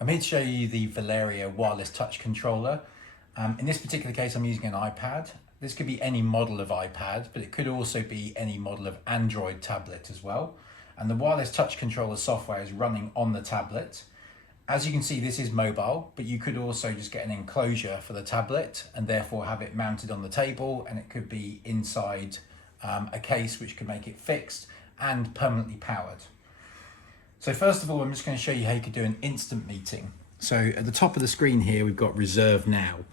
I'm here to show you the Valarea wireless touch controller. In this particular case, I'm using an iPad. This could be any model of iPad, but it could also be any model of Android tablet as well. And the wireless touch controller software is running on the tablet. As you can see, this is mobile, but you could also just get an enclosure for the tablet and therefore have it mounted on the table, and it could be inside a case which could make it fixed and permanently powered. So first of all, I'm just going to show you how you could do an instant meeting. So at the top of the screen here, we've got reserve now,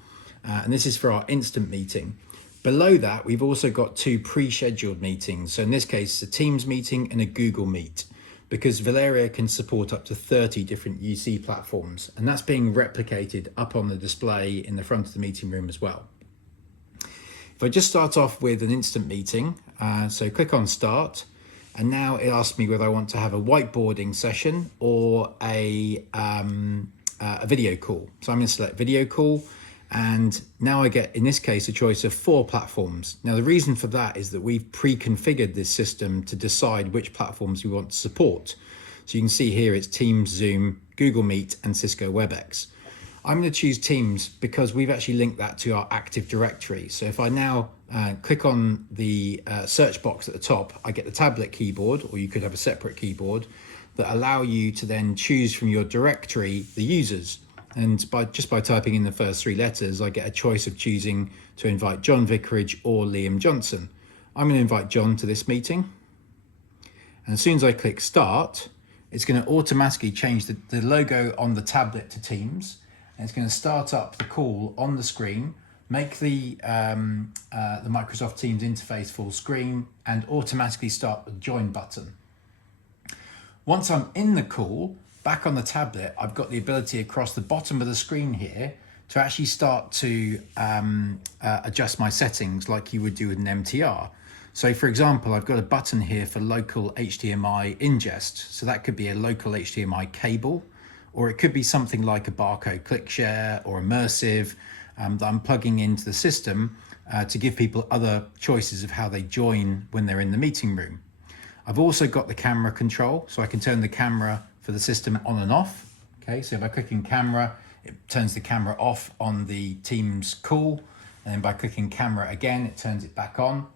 and this is for our instant meeting. Below that, we've also got two pre-scheduled meetings. So in this case, a Teams meeting and a Google Meet, because Valarea can support up to 30 different UC platforms, and that's being replicated up on the display in the front of the meeting room as well. If I just start off with an instant meeting, so click on Start, and now it asks me whether I want to have a whiteboarding session or a video call. So I'm going to select video call, and now I get, in this case, a choice of 4 platforms. Now the reason for that is that we've pre-configured this system to decide which platforms we want to support. So you can see here it's Teams, Zoom, Google Meet and Cisco WebEx. I'm going to choose Teams because we've actually linked that to our Active Directory. So if I now click on the search box at the top, I get the tablet keyboard, or you could have a separate keyboard, that allow you to then choose from your directory the users. And just by typing in the first 3 letters, I get a choice of choosing to invite John Vicarage or Liam Johnson. I'm going to invite John to this meeting. And as soon as I click Start, it's going to automatically change the logo on the tablet to Teams. And it's going to start up the call on the screen, make the Microsoft Teams interface full screen, and automatically start the join button. Once I'm in the call, back on the tablet, I've got the ability across the bottom of the screen here to actually start to adjust my settings like you would do with an MTR. So for example, I've got a button here for local HDMI ingest. So that could be a local HDMI cable, or it could be something like a barcode click share or immersive that I'm plugging into the system to give people other choices of how they join when they're in the meeting room. I've also got the camera control, so I can turn the camera for the system on and off. Okay, so if I click in camera, it turns the camera off on the Teams call, and then by clicking camera again, it turns it back on.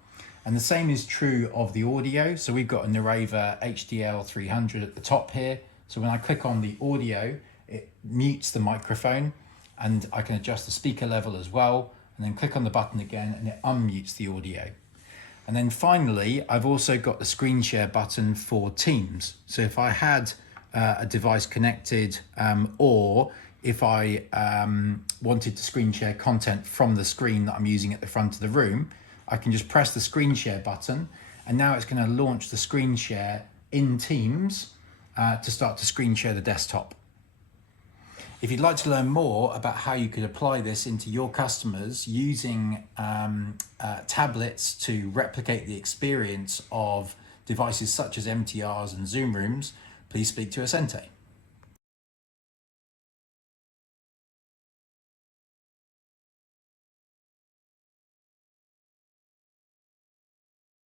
And the same is true of the audio. So we've got a Nareva HDL 300 at the top here. So when I click on the audio, it mutes the microphone, and I can adjust the speaker level as well, and then click on the button again and it unmutes the audio. And then finally, I've also got the screen share button for Teams. So if I had a device connected, or if I wanted to screen share content from the screen that I'm using at the front of the room, I can just press the screen share button, and now it's going to launch the screen share in Teams to start to screen share the desktop. If you'd like to learn more about how you could apply this into your customers using tablets to replicate the experience of devices such as MTRs and Zoom rooms, please speak to Ascente.